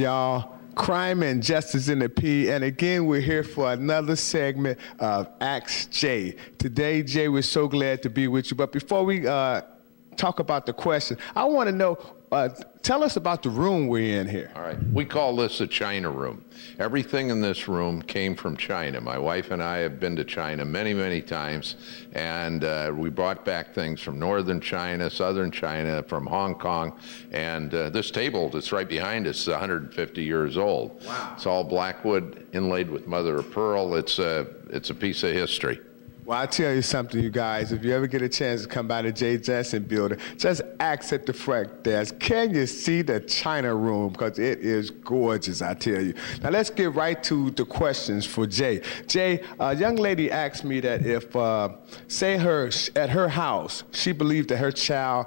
Y'all, Crime and Justice in the P, and again, we're here for another segment of Ask Jay. Today, Jay, we're so glad to be with you. But before we talk about the question, I want to know, tell us about the room we're in here. All right, we call this a China room. Everything in this room came from China. My wife and I have been to China many, many times, and we brought back things from northern China, southern China, from Hong Kong, and this table that's right behind us is 150 years old. Wow. It's all black wood inlaid with mother of pearl. It's a piece of history. Well, I'll tell you something, you guys. If you ever get a chance to come by the J. Janssen building, just ask at the front desk, can you see the China room? Because it is gorgeous, I tell you. Now, let's get right to the questions for Jay. Jay, a young lady asked me that if, say at her house, she believed that her child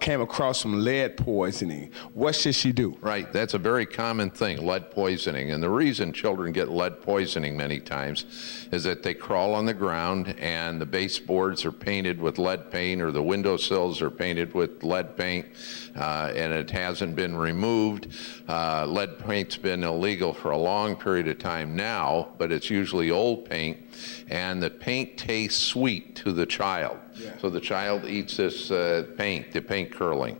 came across some lead poisoning, what should she do? Right, that's a very common thing, lead poisoning. And the reason children get lead poisoning many times is that they crawl on the ground and the baseboards are painted with lead paint, or the windowsills are painted with lead paint, and it hasn't been removed. Lead paint's been illegal for a long period of time now, but it's usually old paint, and the paint tastes sweet to the child. Yeah. So the child eats this paint, the paint curling,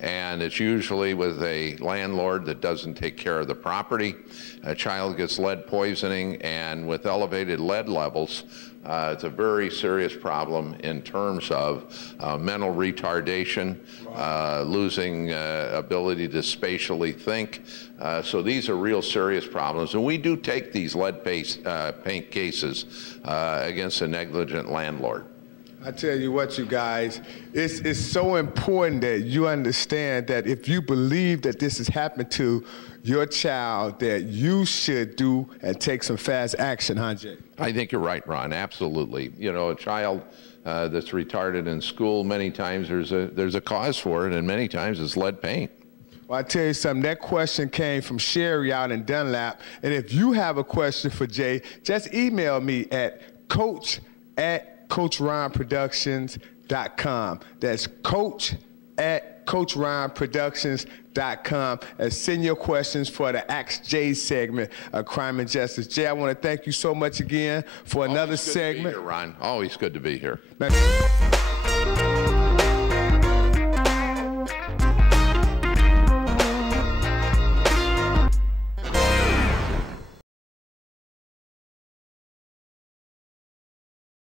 and it's usually with a landlord that doesn't take care of the property. A child gets lead poisoning, and with elevated lead levels, it's a very serious problem in terms of mental retardation, losing ability to spatially think. So these are real serious problems, and we do take these lead-based paint cases against a negligent landlord. I tell you what, you guys, it's so important that you understand that if you believe that this has happened to your child, that you should do and take some fast action, huh, Jay? I think you're right, Ron, absolutely. You know, a child that's retarded in school, many times there's a cause for it, and many times it's lead paint. Well, I tell you something, that question came from Sherry out in Dunlap, and if you have a question for Jay, just email me at coach@CoachRyanProductions.com. That's coach@CoachRyanProductions.com, and send your questions for the Ask Jay segment of Crime and Justice. Jay, I want to thank you so much again for another segment. Always good to be here, Ron. Always good to be here. Now